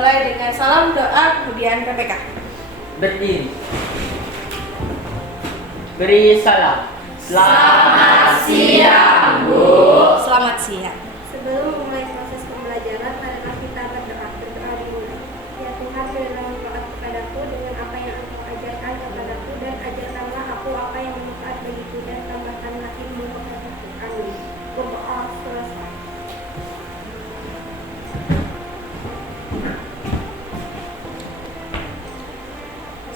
mulai dengan salam doa kemudian PPK. Berdiri. Beri salam. Selamat siang, Bu. Selamat siang. Sebelum memulai proses pembelajaran, marilah kita berdoa dulu. Ya Tuhan, berilah manfaat kepadaku dengan apa yang Engkau ajarkan kepadaku, dan ajarkanlah aku apa yang bermanfaat bagiku, dan tambahkanlah ilmu kepadaku. Amin. Berdoa selesai.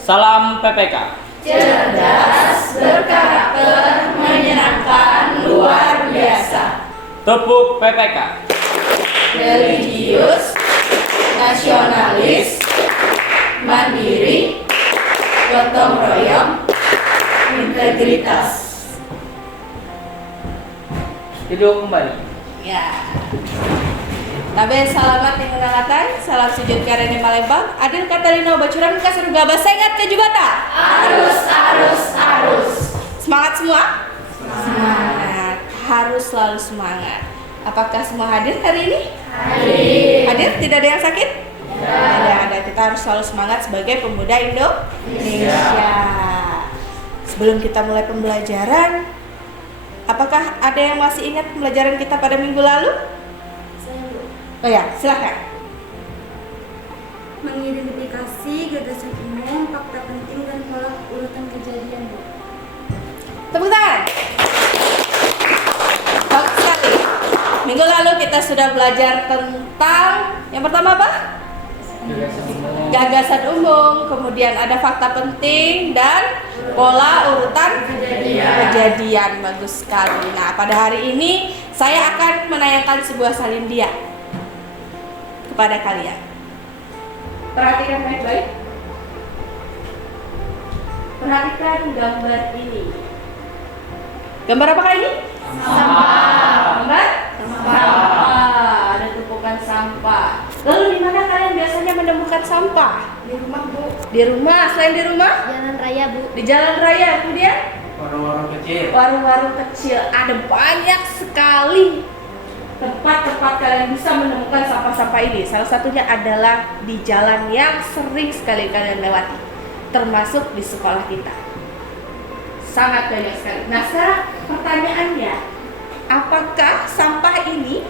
Salam PPK. Cerdas, berkarakter, menyenangkan, luar biasa. Tepuk PPK. Religius, nasionalis, mandiri, gotong royong, integritas. Duduk kembali. Ya. Tabe salamat yang mengalatan, salam sujud karene Malembang, Adil Katalino bacuran kaseruga bahasa ingat ke Jubata. Arus, arus, arus. Semangat semua? Semangat. Harus selalu semangat. Apakah semua hadir hari ini? Hadir. Hadir? Tidak ada yang sakit? Ya. Tidak ada. Kita harus selalu semangat sebagai pemuda Indonesia. Sebelum kita mulai pembelajaran, apakah ada yang masih ingat pembelajaran kita pada minggu lalu? Oh ya, silahkan. Mengidentifikasi gagasan umum, fakta penting, dan pola urutan kejadian, Bu. Tepuk tangan. Bagus sekali. Minggu lalu kita sudah belajar tentang yang pertama apa? Gagasan umum, kemudian ada fakta penting dan pola urutan kejadian. Bagus sekali. Nah, pada hari ini saya akan menayangkan sebuah salindia kepada kalian. Perhatikan baik-baik. Perhatikan gambar ini. Gambar apa kali ini? Sampah. Gambar? Sampah. Ada tumpukan sampah. Lalu di mana kalian biasanya menemukan sampah? Di rumah, Bu. Di rumah. Selain di rumah? Jalan raya, Bu. Di jalan raya. Kemudian? Warung-warung kecil. Warung-warung kecil. Ada banyak sekali tempat-tempat kalian bisa menemukan sampah-sampah ini. Salah satunya adalah di jalan yang sering sekali kalian lewati, termasuk di sekolah kita. Sangat banyak sekali. Nah, sekarang pertanyaannya, apakah sampah ini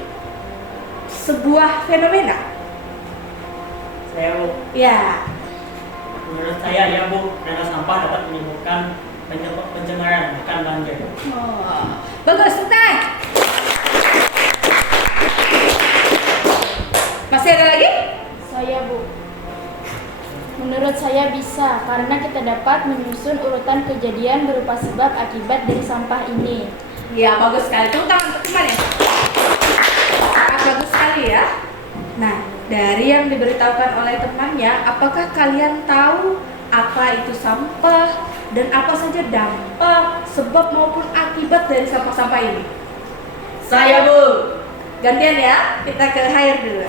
sebuah fenomena? Saya, Bu, Ya. menurut saya ya, Bu, karena sampah dapat menimbulkan pencemaran, bukan banjir. Oh, bagus, tenang. Masih ada lagi? Saya, Bu. Menurut saya bisa, karena kita dapat menyusun urutan kejadian berupa sebab akibat dari sampah ini. Ya, bagus sekali. Tepuk tangan untuk teman ya. Sangat bagus sekali ya. Nah, dari yang diberitahukan oleh temannya, apakah kalian tahu apa itu sampah dan apa saja dampak, sebab maupun akibat dari sampah-sampah ini? Saya, Bu. Gantian ya, kita ke Hair dulu.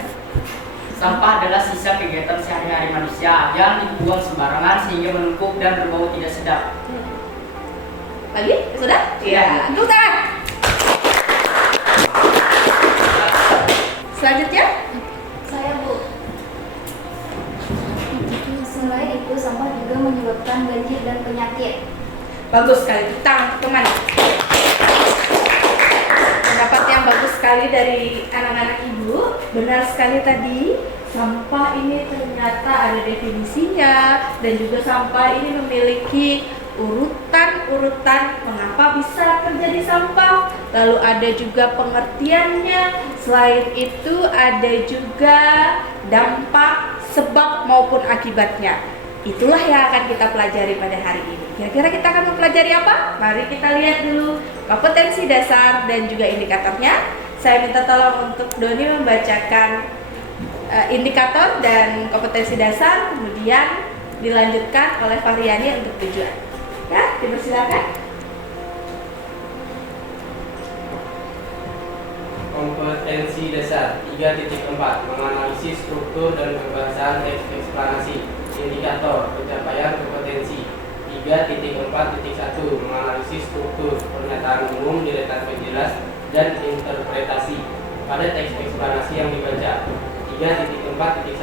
Sampah adalah sisa kegiatan sehari-hari manusia yang dibuang sembarangan sehingga menumpuk dan berbau tidak sedap. Lagi? Sudah? Iya. Tepuk tangan. Selanjutnya? Saya, Bu. Selain itu, sampah juga menyebabkan banjir dan penyakit. Bagus sekali. Tepuk tangan teman. Pendapat yang bagus sekali dari anak-anak ibu. Benar sekali tadi, sampah ini ternyata ada definisinya, dan juga sampah ini memiliki urutan-urutan mengapa bisa terjadi sampah, lalu ada juga pengertiannya. Selain itu ada juga dampak, sebab maupun akibatnya. Itulah yang akan kita pelajari pada hari ini. Kira-kira kita akan mempelajari apa? Mari kita lihat dulu kompetensi dasar dan juga indikatornya. Saya minta tolong untuk Doni membacakan indikator dan kompetensi dasar, kemudian dilanjutkan oleh Fahriani untuk tujuan. Ya, dipersilakan. Kompetensi dasar 3.4 menganalisis struktur dan pembahasan teks eksplanasi. Indikator pencapaian kompetensi 3.4.1 menganalisis struktur pernyataan umum, diletakkan jelas dan interpretasi pada teks eksplanasi yang dibaca. 3.4.1 menganalisis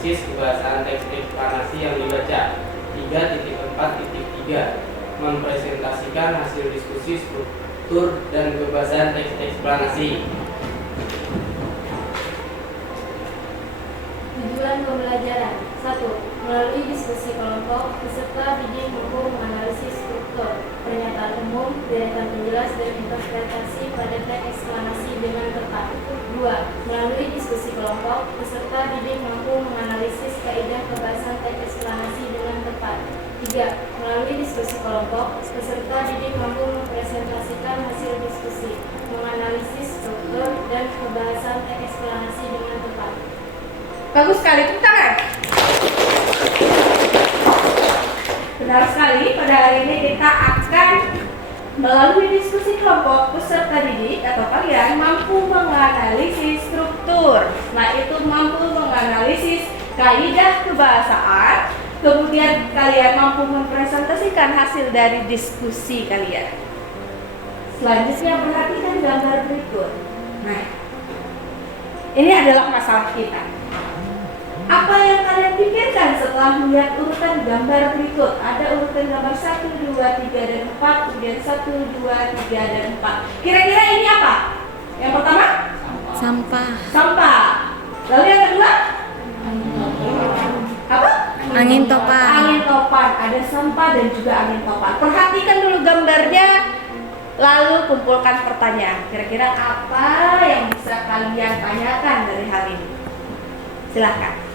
menganalisis kebahasaan teks eksplanasi yang dibaca. 3.4.3 mempresentasikan hasil diskusi struktur dan kebahasaan teks eksplanasi. Tujuan pembelajaran 1. Melalui diskusi kelompok, peserta didik mampu menganalisis struktur, pernyataan umum, deretan penjelas, dan interpretasi pada teks eksplanasi dengan tepat. 2. Melalui diskusi kelompok, peserta didik mampu menganalisis kaidah kebahasan teks eksplanasi dengan tepat. 3. Melalui diskusi kelompok, peserta didik mampu mempresentasikan hasil diskusi, menganalisis struktur dan kebahasan teks eksplanasi dengan tepat. Bagus sekali, tepuk tangan. Benar sekali, pada hari ini kita akan melalui diskusi kelompok peserta didik atau kalian mampu menganalisis struktur. Nah, itu mampu menganalisis kaidah kebahasaan, kemudian kalian mampu mempresentasikan hasil dari diskusi kalian. Selanjutnya perhatikan gambar berikut. Nah, ini adalah masalah kita. Apa yang kalian pikirkan setelah melihat urutan gambar berikut? Ada urutan gambar 1, 2, 3, dan 4, kemudian 1, 2, 3, dan 4. Kira-kira ini apa? Yang pertama? Sampah. Sampah. Lalu yang kedua? Apa? Angin topan. Angin topan. Ada sampah dan juga angin topan. Perhatikan dulu gambarnya, lalu kumpulkan pertanyaan. Kira-kira apa yang bisa kalian tanyakan dari hal ini? Silahkan.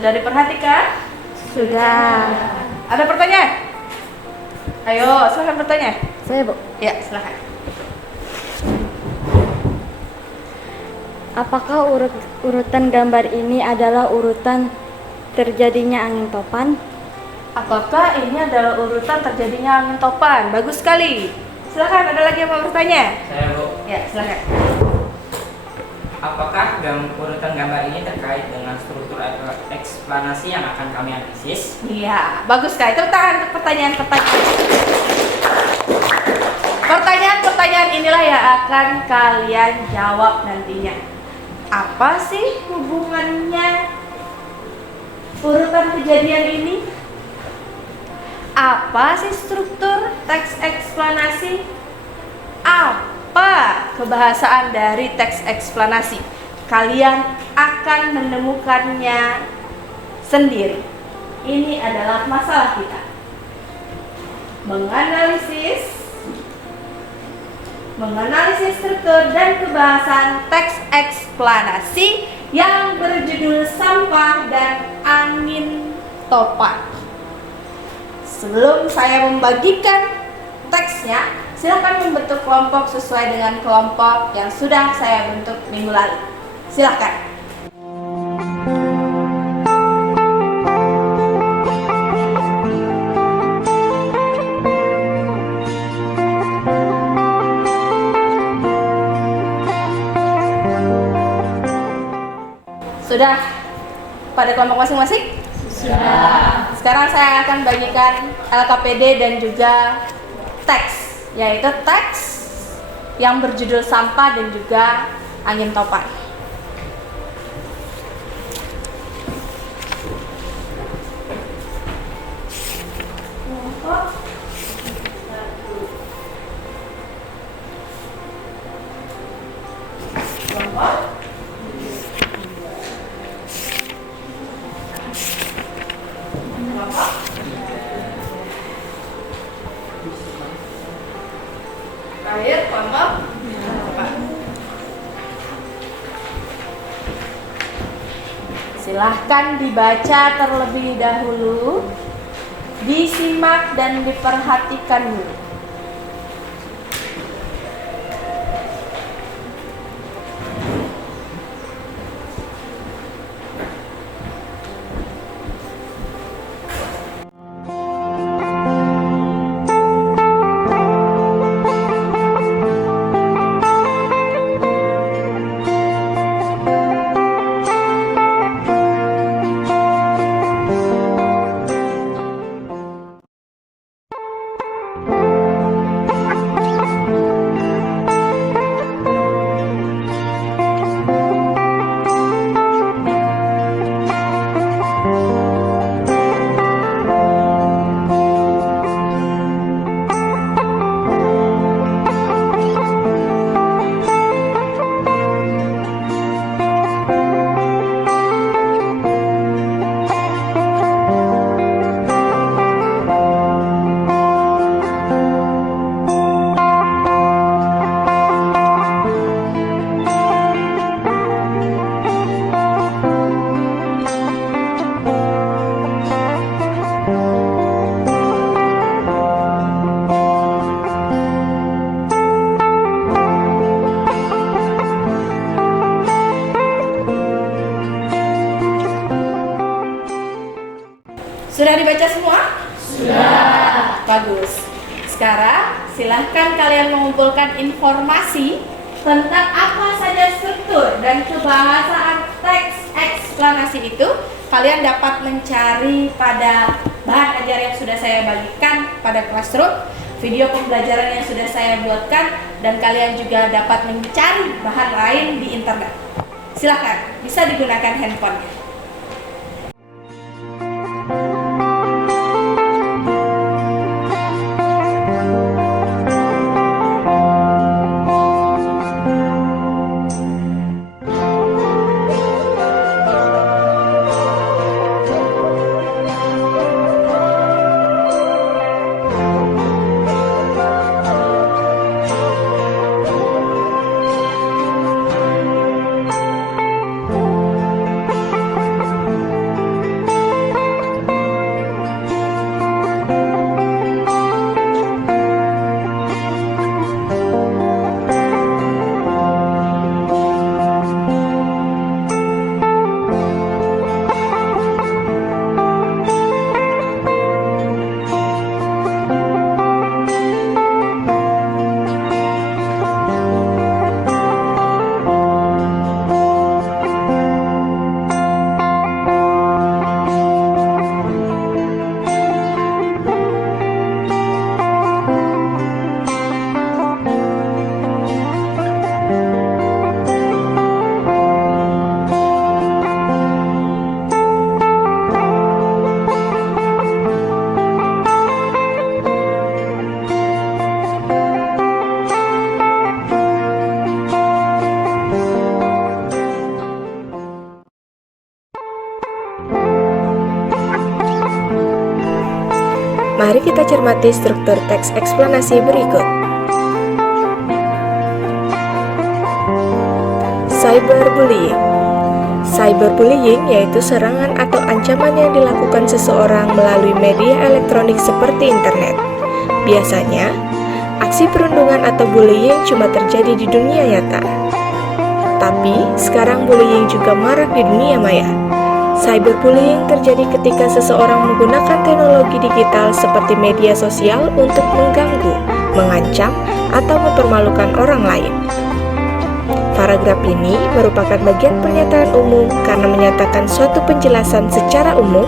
Sudah diperhatikan? Sudah. Ada pertanyaan? Ayo, silahkan bertanya. Saya, Bu. Ya, silahkan. Apakah urutan gambar ini adalah urutan terjadinya angin topan? Apakah ini adalah urutan terjadinya angin topan? Bagus sekali. Silahkan, ada lagi yang mau bertanya? Saya, Bu. Ya, silahkan. Apakah urutan gambar ini terkait dengan struktur eksplanasi yang akan kami analisis? Iya, bagus sekali. Tepuk tangan untuk pertanyaan-pertanyaan. Pertanyaan-pertanyaan inilah yang akan kalian jawab nantinya. Apa sih hubungannya urutan kejadian ini? Apa sih struktur teks eksplanasi? Apa kebahasaan dari teks eksplanasi? Kalian akan menemukannya sendiri. Ini adalah masalah kita. Menganalisis struktur dan kebahasan teks eksplanasi yang berjudul sampah dan angin topan. Sebelum saya membagikan teksnya, silakan membentuk kelompok sesuai dengan kelompok yang sudah saya bentuk minggu lalu. Silakan. Sudah pada kelompok masing-masing? Sudah. Sekarang saya akan bagikan LKPD dan juga teks, yaitu teks yang berjudul sampah dan juga angin topan. Kelompok 1. Terakhir, kelompok 4. Silahkan dibaca terlebih dahulu, disimak dan diperhatikan dulu. Sudah dibaca semua? Sudah. Bagus. Sekarang silahkan kalian mengumpulkan informasi tentang apa saja struktur dan kebahasaan teks eksplanasi itu. Kalian dapat mencari pada bahan ajar yang sudah saya bagikan pada Classroom, video pembelajaran yang sudah saya buatkan, dan kalian juga dapat mencari bahan lain di internet. Silahkan, bisa digunakan handphonenya. Mari kita cermati struktur teks eksplanasi berikut. Cyberbullying. Cyberbullying yaitu serangan atau ancaman yang dilakukan seseorang melalui media elektronik seperti internet. Biasanya, aksi perundungan atau bullying cuma terjadi di dunia nyata. Tapi, sekarang bullying juga marak di dunia maya. Cyberbullying terjadi ketika seseorang menggunakan teknologi digital seperti media sosial untuk mengganggu, mengancam, atau mempermalukan orang lain. Paragraf ini merupakan bagian pernyataan umum karena menyatakan suatu penjelasan secara umum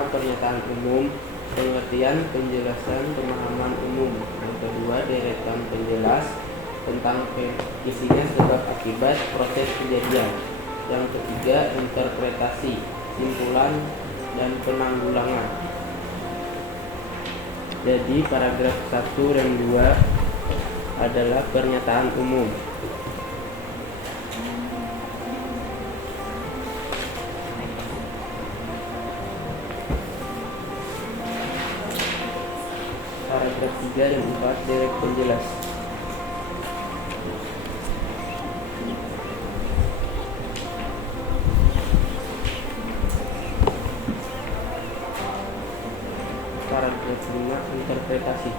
pertama, pernyataan umum, pengertian, penjelasan, pemahaman umum. Yang kedua, deretan penjelas tentang isinya, sebab akibat, proses kejadian. Yang ketiga, interpretasi, simpulan, dan penanggulangan. Jadi paragraf 1 dan 2 adalah pernyataan umum. Paragraf 3 dan 4 deret penjelas. Paragraf 5 interpretasi.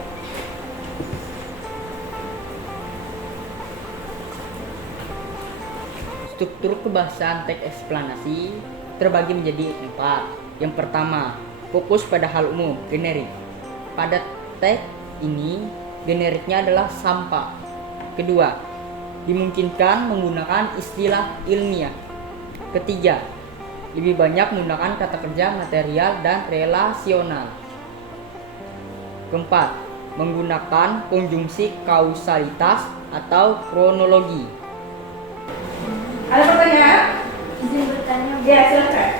Struktur kebahasaan teks eksplanasi terbagi menjadi 4. Yang pertama, fokus pada hal umum, generik. Pada teks ini, generiknya adalah sampah. Kedua, dimungkinkan menggunakan istilah ilmiah. Ketiga, lebih banyak menggunakan kata kerja material dan relasional. Keempat, menggunakan konjungsi kausalitas atau kronologi. Ada pertanyaan? Izin bertanya, Bu. Ya, silakan.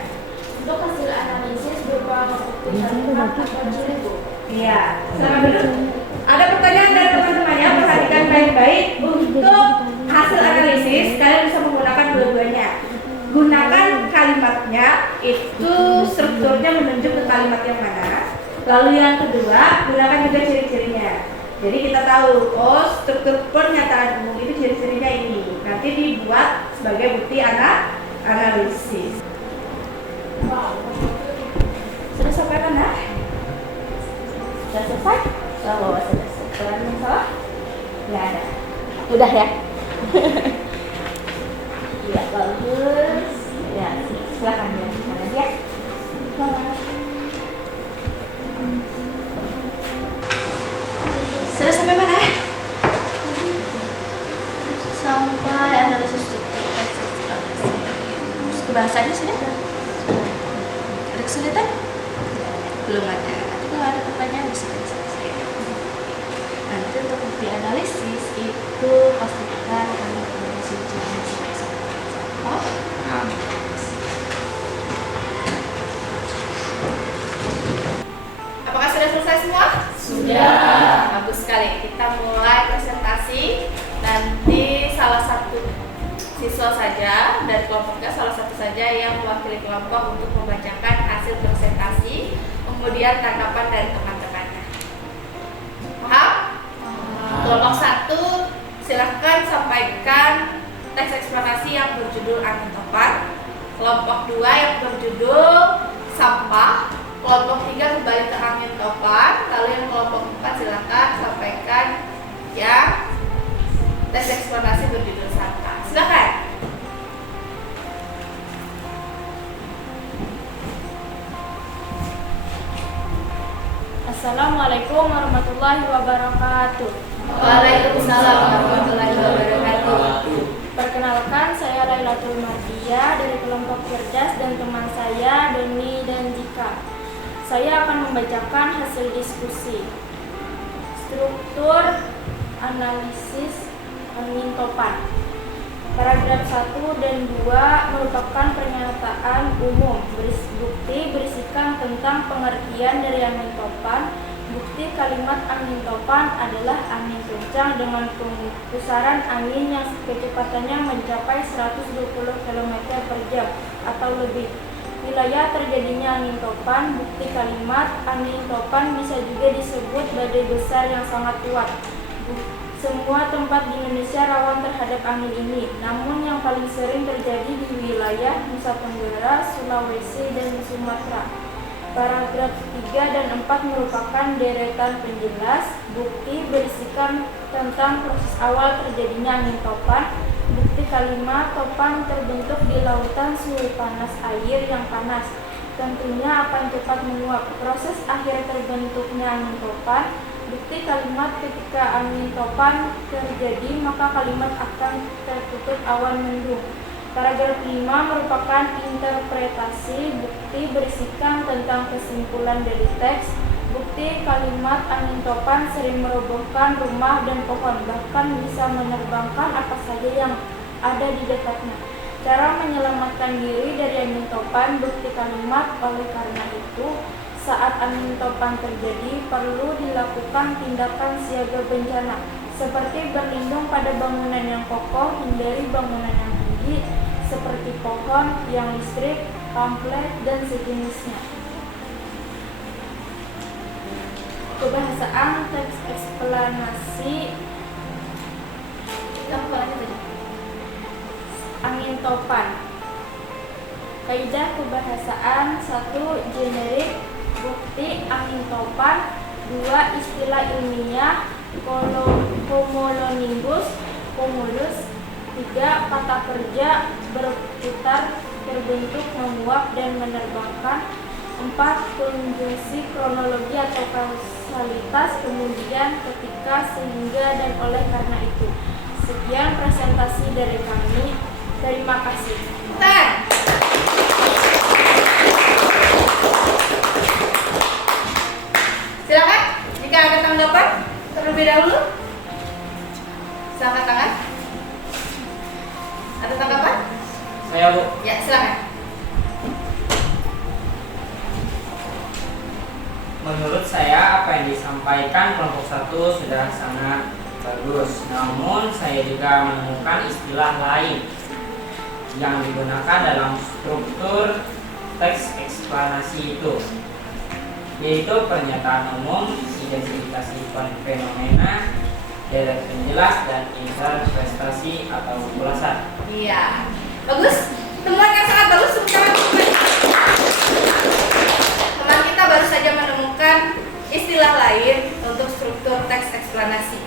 Untuk hasil analisis berupa bukti kalimat atau ciri, Bu. Iya, silakan dulu. Ada pertanyaan dari teman-temannya, perhatikan baik-baik. Untuk hasil analisis, kalian bisa menggunakan dua-duanya. Gunakan kalimatnya, itu strukturnya menunjuk ke kalimat yang mana. Lalu yang kedua, gunakan juga ciri-cirinya. Jadi kita tahu, oh struktur pernyataan umum itu ciri-cirinya ini. Nanti dibuat sebagai bukti analisis. Sudah sampai mana? Sudah selesai? Oh, sudah selesai. Ada masalah? Nggak ada. Udah ya? Iya, bagus. Ya, silakan ya. Mana dia? Sudah sampai mana? Sampai analisis struktur teks eksplanasi. Bahasanya sudah? Ada kesulitan? Belum ada. Kalau ada pertanyaan bisa diselesaikan. Nanti untuk bukti analisis itu pastikan kami mengisi ujian. Oh? Apakah sudah selesai semua? Sudah. Bagus sekali. Kita mulai presentasi. Nanti salah satu siswa saja dari kelompoknya, salah satu saja yang mewakili kelompok untuk membacakan hasil presentasi, kemudian tanggapan dari teman-temannya. Paham? Kelompok 1 silahkan sampaikan teks eksplanasi yang berjudul angin topan. Kelompok 2 yang berjudul sampah. Kelompok 3 kembali ke angin topan. Lalu yang kelompok 4 silahkan sampaikan yang teks eksplanasi berjudul sampah. Silakan. Assalamualaikum warahmatullahi wabarakatuh. Waalaikumsalam warahmatullahi wabarakatuh. Perkenalkan, saya Lailatul Mardia dari kelompok cerdas dan teman saya Doni dan Jika. Saya akan membacakan hasil diskusi. Struktur analisis angin topan. Paragraf 1 dan 2 merupakan pernyataan umum. Bukti berisikan tentang pengertian dari angin topan. Bukti kalimat angin topan adalah angin kencang dengan pusaran angin yang kecepatannya mencapai 120 km per jam atau lebih. Wilayah terjadinya angin topan. Bukti kalimat angin topan bisa juga disebut badai besar yang sangat kuat. Semua tempat di Indonesia rawan terhadap angin ini, namun yang paling sering terjadi di wilayah Nusa Tenggara, Sulawesi, dan Sumatera. Paragraf 3 dan 4 merupakan deretan penjelas. Bukti berisikan tentang proses awal terjadinya angin topan. Bukti kalimat topan terbentuk di lautan suhu panas air yang panas. Tentunya akan cepat menguap. Proses akhir terbentuknya angin topan. Bukti kalimat ketika angin topan terjadi, maka kalimat akan tertutup awan mendung. Paragraf 5 merupakan interpretasi bukti berisikan tentang kesimpulan dari teks. Bukti kalimat angin topan sering merobohkan rumah dan pohon, bahkan bisa menerbangkan apa saja yang ada di dekatnya. Cara menyelamatkan diri dari angin topan bukti kalimat. Oleh karena itu, saat angin topan terjadi, perlu dilakukan tindakan siaga bencana, seperti berlindung pada bangunan yang kokoh, hindari bangunan yang tinggi, seperti pohon, tiang listrik, pamflet, dan sejenisnya. Kebahasaan teks eksplanasi angin topan. Kaidah kebahasaan 1. Generik, bukti angin topan. 2. Istilah ilmiah, cumulonimbus, cumulus. 3. Kata kerja, berputar, berbentuk, menguap, dan menerbangkan. 4. Konjungsi kronologi atau kausalitas, kemudian, ketika, sehingga, dan oleh karena itu. Sekian presentasi dari kami. Terima kasih. Silakan jika ada tanggapan terlebih dahulu. Silakan tangan. Ada tanggapan? Saya, Bu. Ya, silakan. Menurut saya apa yang disampaikan kelompok 1 sudah sangat bagus. Namun saya juga menemukan istilah lain yang digunakan dalam struktur teks eksplanasi itu, yaitu pernyataan umum, identifikasi fenomena, deret penjelas, dan interpretasi atau ulasan. Iya, bagus. Temuan yang sangat bagus. Teman kita baru saja menemukan istilah lain untuk struktur teks eksplanasi.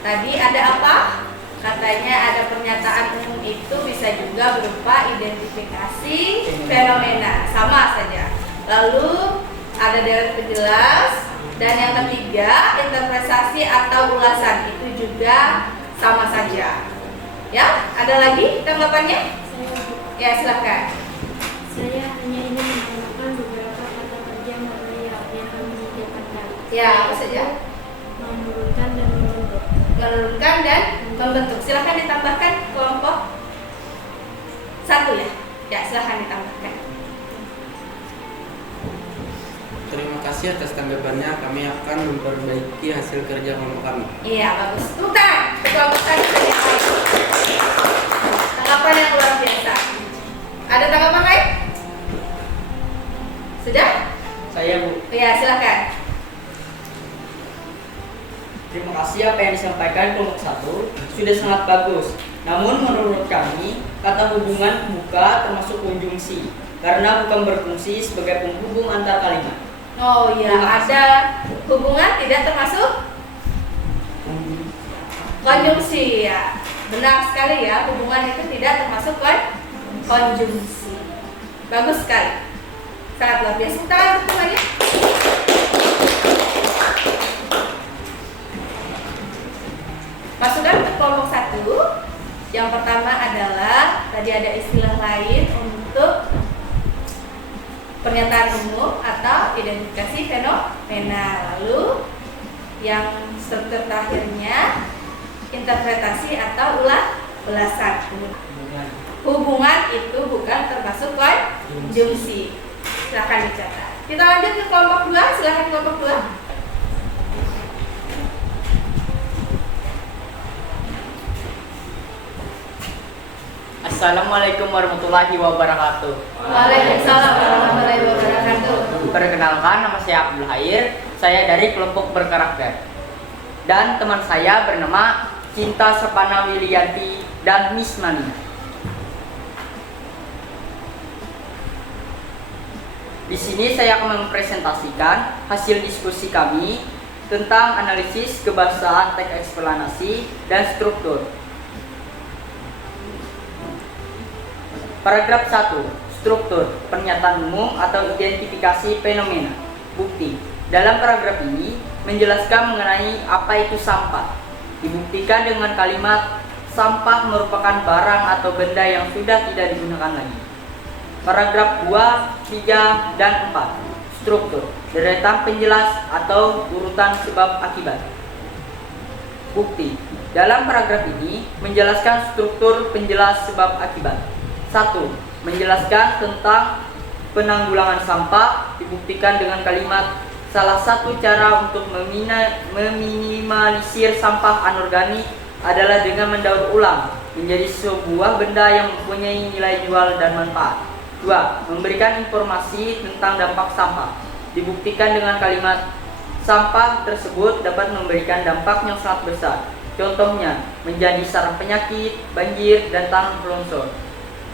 Tadi ada apa? Katanya ada pernyataan umum itu bisa juga berupa identifikasi fenomena, sama saja. Lalu ada deret penjelas, dan yang ketiga interpretasi atau ulasan, itu juga sama saja. Ya, ada lagi tanggapannya? Ya, silakan. Saya hanya ingin menambahkan beberapa kata kerja yang kami menyediakan. Ya, apa saja? Menurunkan dan membentuk. Menurunkan dan membentuk. Silakan ditambahkan kelompok 1 ya. Ya, silakan ditambahkan. Terima kasih atas tanggapannya. Kami akan memperbaiki hasil kerja kelompok kami. Iya, bagus. Tepuk tangan. Kelompok 1 yang lain. Tanggapan yang luar biasa. Ada tanggapan lain? Sudah? Saya, Bu. Ya, silakan. Terima kasih apa yang disampaikan kelompok 1 sudah sangat bagus. Namun menurut kami, kata hubungan buka termasuk konjungsi karena bukan berfungsi sebagai penghubung antar kalimat. Oh iya, ada hubungan tidak termasuk konjungsi ya. Benar sekali ya, hubungan itu tidak termasuk konjungsi. Bagus sekali. Sangat luar biasa. Tangan untuk semuanya. Masukan untuk kelompok 1. Yang pertama adalah tadi ada istilah lain untuk pernyataan umum atau identifikasi fenomena. Lalu yang struktur terakhirnya interpretasi atau ulasan. Hubungan itu bukan termasuk konjungsi. Silakan dicatat. Kita lanjut ke kelompok 2. Silakan kelompok 2. Assalamualaikum warahmatullahi wabarakatuh. Waalaikumsalam warahmatullahi wabarakatuh. Perkenalkan, nama saya Abdul Hair. Saya dari kelompok berkarakter. Dan teman saya bernama Cinta Sepana Wilianti dan Miss Mani. Di sini saya akan mempresentasikan hasil diskusi kami tentang analisis kebahasaan teks eksplanasi dan struktur. Paragraf 1. Struktur, pernyataan umum atau identifikasi fenomena. Bukti. Dalam paragraf ini menjelaskan mengenai apa itu sampah. Dibuktikan dengan kalimat sampah merupakan barang atau benda yang sudah tidak digunakan lagi. Paragraf 2, 3, dan 4. Struktur, deretan penjelas atau urutan sebab akibat. Bukti. Dalam paragraf ini menjelaskan struktur penjelas sebab akibat. 1. Menjelaskan tentang penanggulangan sampah dibuktikan dengan kalimat salah satu cara untuk meminimalisir sampah anorganik adalah dengan mendaur ulang menjadi sebuah benda yang mempunyai nilai jual dan manfaat. 2. Memberikan informasi tentang dampak sampah dibuktikan dengan kalimat sampah tersebut dapat memberikan dampak yang sangat besar. Contohnya, menjadi sarang penyakit, banjir, dan tanah longsor.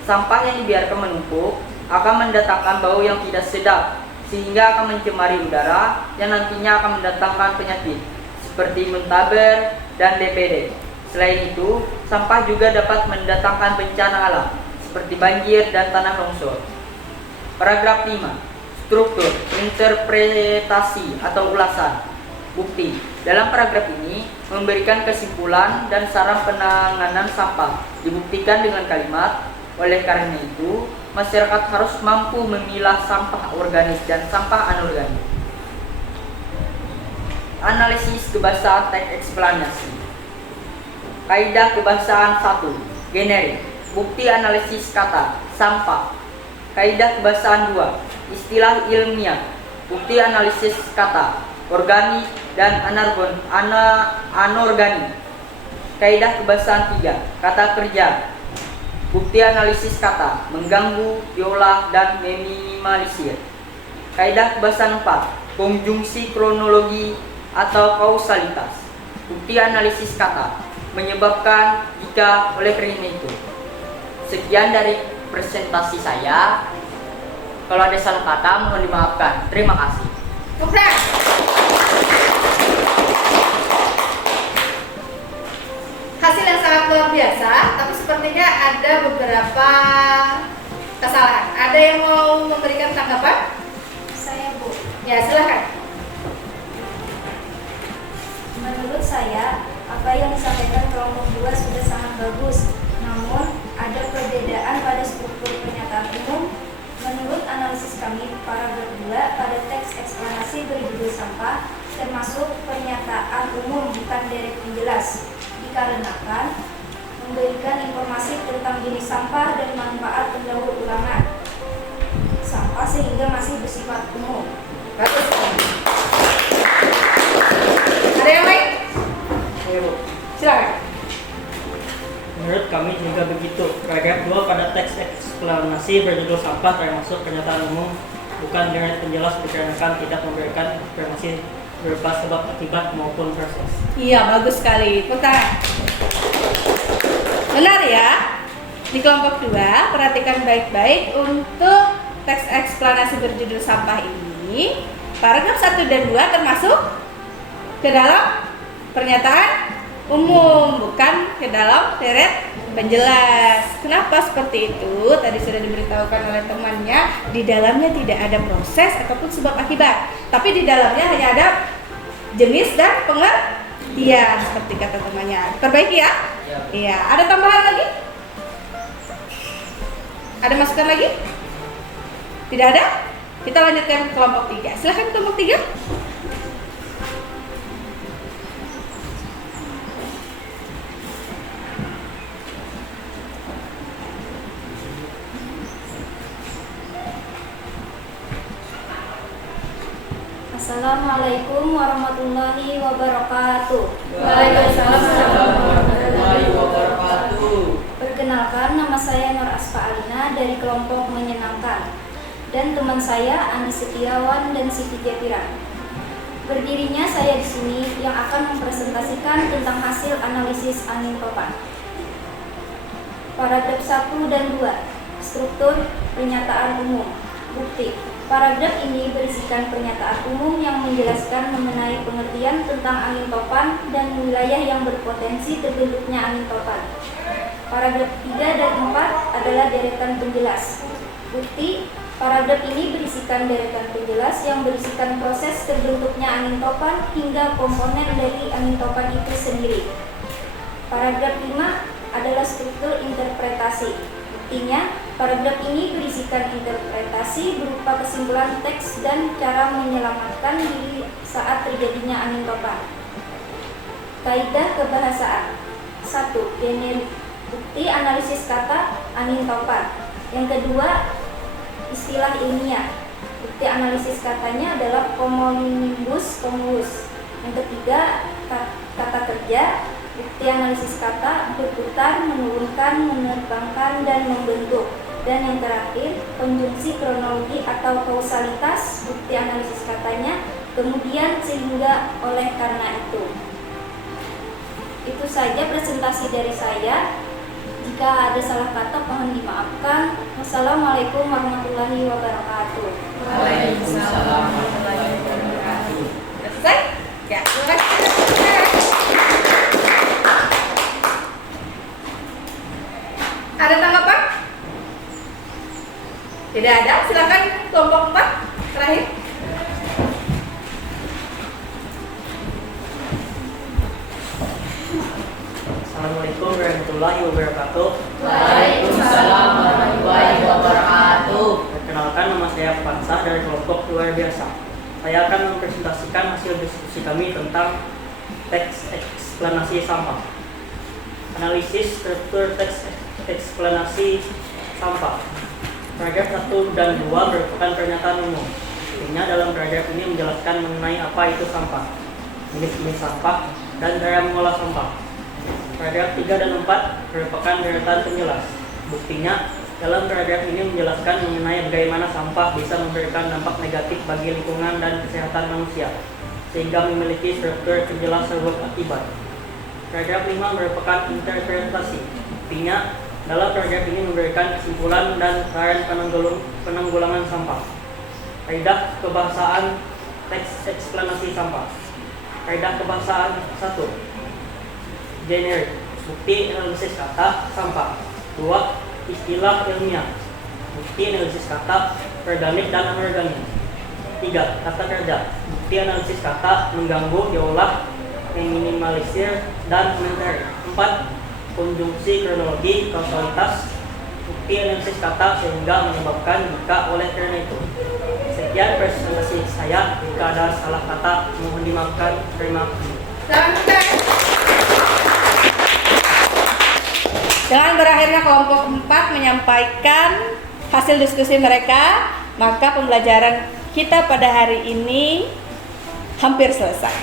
Sampah yang dibiarkan menumpuk akan mendatangkan bau yang tidak sedap, sehingga akan mencemari udara yang nantinya akan mendatangkan penyakit, seperti muntaber dan DPD. Selain itu, sampah juga dapat mendatangkan bencana alam, seperti banjir dan tanah longsor. Paragraf 5. Struktur, interpretasi atau ulasan. Bukti. Dalam paragraf ini memberikan kesimpulan dan saran penanganan sampah dibuktikan dengan kalimat oleh karena itu masyarakat harus mampu memilah sampah organik dan sampah anorganik. Analisis kebahasaan teks eksplanasi. Kaidah kebahasaan 1. Generik. Bukti analisis kata sampah. Kaidah kebahasaan 2. Istilah ilmiah. Bukti analisis kata organik dan anorganik. Kaidah kebahasaan 3. Kata kerja. Bukti analisis kata mengganggu, diolah, dan meminimalisir. Kaidah kebahasaan 4. Konjungsi kronologi atau kausalitas. Bukti analisis kata menyebabkan jika oleh karena itu. Sekian dari presentasi saya. Kalau ada salah kata mohon dimaafkan. Terima kasih. Hasil yang sangat luar biasa, tapi sepertinya ada beberapa kesalahan. Ada yang mau memberikan tanggapan? Saya, Bu. Ya, silakan. Menurut saya, apa yang disampaikan kelompok 2 sudah sangat bagus. Namun, ada perbedaan pada struktur pernyataan umum. Menurut analisis kami, paragraf 2 pada teks eksplanasi berjudul sampah termasuk pernyataan umum bukan deret penjelas, dikarenakan memberikan informasi tentang jenis sampah dan manfaat pendaur ulangan sampah sehingga masih bersifat umum. Bagus. Ada yang lain? Silakan. Menurut kami juga begitu. Paragraf 2 pada teks eksplanasi berjudul sampah termasuk pernyataan umum bukan deret penjelas dikarenakan tidak memberikan informasi berupa sebab akibat maupun proses. Iya, bagus sekali. Pertanyaan. Benar ya? Di kelompok 2, perhatikan baik-baik untuk teks eksplanasi berjudul sampah ini. Paragraf 1 dan 2 termasuk ke dalam pernyataan umum, bukan ke dalam deret penjelas. Kenapa seperti itu? Tadi sudah diberitahukan oleh temannya, di dalamnya tidak ada proses ataupun sebab akibat, tapi di dalamnya hanya ada jenis dan pengertian seperti kata temannya. Perbaiki ya? Iya. Ada tambahan lagi? Ada masukan lagi? Tidak ada? Kita lanjutkan ke kelompok 3. Silahkan kelompok 3. Assalamualaikum warahmatullahi wabarakatuh. Waalaikumsalam warahmatullahi wabarakatuh. Perkenalkan, nama saya Nur Asfa Alina dari kelompok menyenangkan, dan teman saya Andi Setiawan dan Siti Jatira. Berdirinya saya di sini yang akan mempresentasikan tentang hasil analisis angin topan. Paragraf 1 dan 2. Struktur pernyataan umum. Bukti. Paragraf ini berisikan pernyataan umum yang menjelaskan mengenai pengertian tentang angin topan dan wilayah yang berpotensi terbentuknya angin topan. Paragraf 3 dan 4 adalah deretan penjelas. Bukti. Paragraf ini berisikan deretan penjelas yang berisikan proses terbentuknya angin topan hingga komponen dari angin topan itu sendiri. Paragraf 5 adalah struktur interpretasi. Buktinya, paragraf ini berisikan interpretasi berupa kesimpulan teks dan cara menyelamatkan diri saat terjadinya angin topan. Kaidah kebahasaan. 1. Generik. Bukti analisis kata angin topan. Yang kedua, istilah ilmiah. Bukti analisis katanya adalah cumulonimbus cumulus. Yang ketiga, kata kerja. Bukti analisis kata berputar, menurunkan, menerbangkan, dan membentuk. Dan yang terakhir, konjungsi kronologi atau kausalitas. Bukti analisis katanya, kemudian, sehingga, oleh, karena itu. Itu saja presentasi dari saya. Jika ada salah kata mohon dimaafkan. Wassalamualaikum warahmatullahi wabarakatuh. Waalaikumsalam warahmatullahi wabarakatuh. Selesai? Ya, terima kasih. Ada tanggapan? Tidak ada, silakan kelompok 4 terakhir. Assalamualaikum warahmatullahi wabarakatuh. Waalaikumsalam warahmatullahi wabarakatuh. Perkenalkan, nama saya Fansah dari kelompok luar biasa. Saya akan mempresentasikan hasil diskusi kami tentang teks eksplanasi sampah. Analisis struktur teks eksplanasi sampah. Paragraf 1 dan 2 merupakan pernyataan umum. Intinya dalam paragraf ini menjelaskan mengenai apa itu sampah, jenis-jenis sampah, dan cara mengolah sampah. Paragraf 3 dan 4 merupakan deretan penjelas. Buktinya, dalam paragraf ini menjelaskan mengenai bagaimana sampah bisa memberikan dampak negatif bagi lingkungan dan kesehatan manusia, sehingga memiliki struktur penjelas sebab akibat. Paragraf 5 merupakan interpretasi. Buktinya, dalam paragraf ini memberikan kesimpulan dan saran penanggulangan sampah. Kaidah kebahasaan teks eksplanasi sampah. Kaidah kebahasaan 1. Generik. Bukti analisis kata sampah. 2. Istilah ilmiah. Bukti analisis kata organik dan anorganik. 3. Kata kerja. Bukti analisis kata mengganggu, diolah, meminimalisir, dan menteri. 4. Konjungsi kronologi kausalitas. Bukti analisis kata sehingga menyebabkan jika, oleh, karena itu. Sekian presentasi saya. Jika ada salah kata mohon dimaafkan. Terima kasih. Dengan berakhirnya kelompok 4 menyampaikan hasil diskusi mereka, maka pembelajaran kita pada hari ini hampir selesai.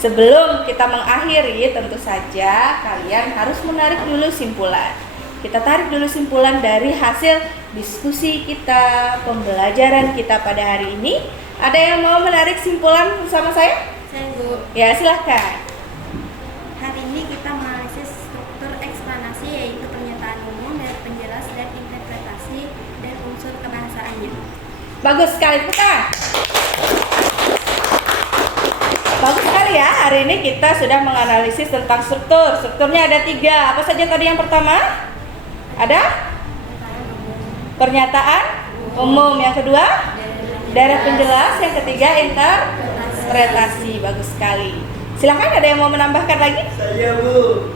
Sebelum kita mengakhiri, tentu saja kalian harus menarik dulu simpulan. Kita tarik dulu simpulan dari hasil diskusi kita, pembelajaran kita pada hari ini. Ada yang mau menarik simpulan bersama saya? Saya Bu. Ya, silahkan. Hari ini kita menganalisis struktur eksplanasi, yaitu pernyataan umum dari penjelas dan interpretasi dan unsur kebahasaannya. Bagus sekali, bukan? Bagus sekali ya, hari ini kita sudah menganalisis tentang struktur. Strukturnya ada 3. Apa saja tadi yang pertama? Ada? Pernyataan umum. Yang kedua? Daerah penjelas. Yang ketiga? Interpretasi. Bagus sekali. Silakan, ada yang mau menambahkan lagi? Saya, Bu.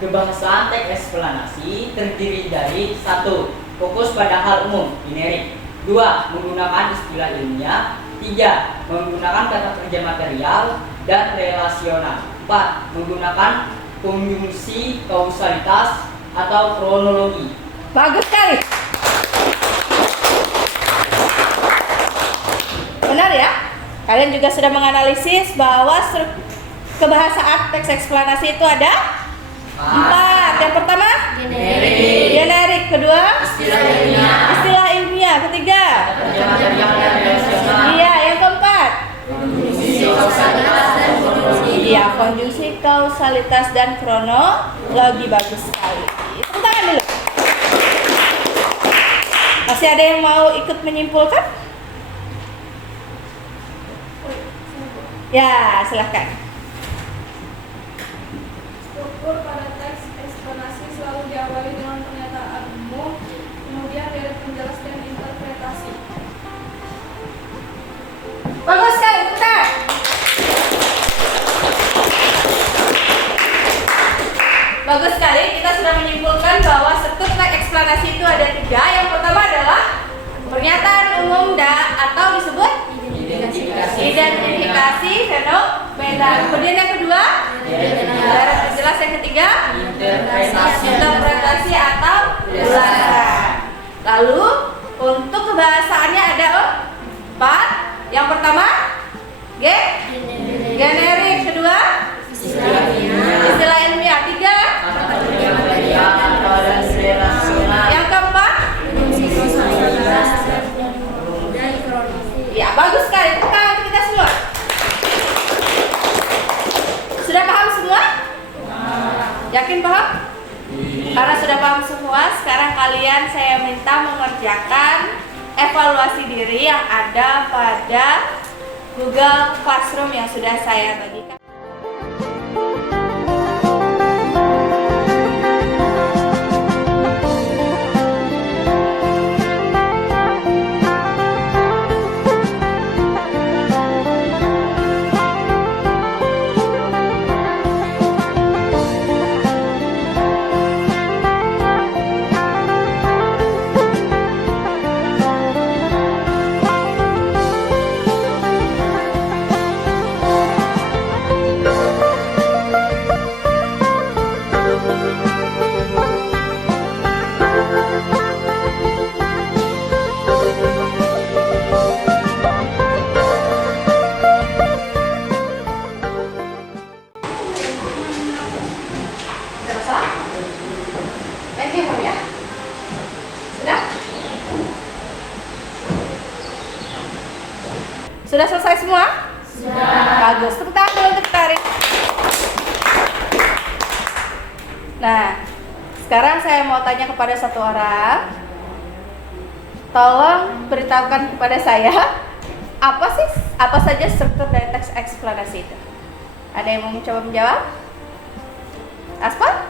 Kebahasaan teks eksplanasi terdiri dari 1. Fokus pada hal umum, generik. 2. Menggunakan istilah ilmiah. 3. Menggunakan kata kerja material dan relasional. 4. Menggunakan konjungsi kausalitas atau kronologi. Bagus sekali. Benar ya? Kalian juga sudah menganalisis bahwa kebahasaan teks eksplanasi itu ada 4. Yang pertama? Generik. Kedua? Istilah ilmiah. Ketiga? Iya, yang keempat? Iya, konjungsi kausalitas dan kronologi. Bagus sekali. Tepuk tangan dulu. Masih ada yang mau ikut menyimpulkan? Ya, silahkan. Struktur pada teks eksplanasi selalu diawali dengan pernyataan umum, kemudian dari penjelas dan interpretasi. Bagus sekali, bentar. ketiga. Yang pertama adalah pernyataan umum atau disebut identifikasi fenomena. Kemudian yang kedua, daerah terjelas. Yang ketiga, interpretasi atau ulasan. Lalu untuk kebahasaannya ada 4. Yang pertama, generik. Kedua, istilah ilmiah. 3, yang keempat, ya bagus sekali. Tepuk tangan untuk kita semua. Sudah paham semua? Yakin paham? Karena sudah paham semua, sekarang kalian saya minta mengerjakan evaluasi diri yang ada pada Google Classroom yang sudah saya bagikan. Sudah selesai semua? Sudah. Bagus. Tepuk tangan dulu untuk tarik. Nah, sekarang saya mau tanya kepada satu orang. Tolong beritahukan kepada saya apa saja struktur dari teks eksplanasi itu. Ada yang mau mencoba menjawab? Aspar?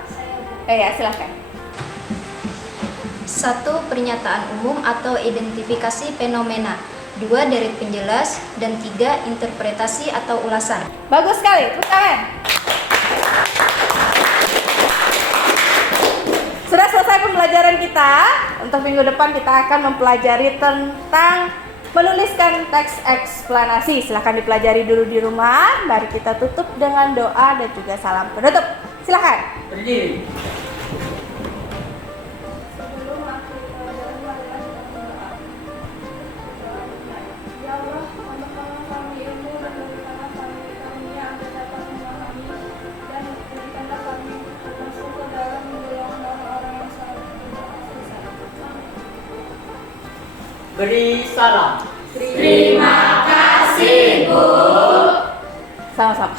Ya, silakan. 1. Pernyataan umum atau identifikasi fenomena. 2. Deret penjelas. Dan 3. Interpretasi atau ulasan. Bagus sekali, tepuk tangan. Sudah selesai pembelajaran kita. Untuk minggu depan kita akan mempelajari tentang menuliskan teks eksplanasi. Silahkan dipelajari dulu di rumah. Mari kita tutup dengan doa dan juga salam penutup. Silahkan. Berdiri. Beri salam. Terima kasih, Bu. Sama-sama.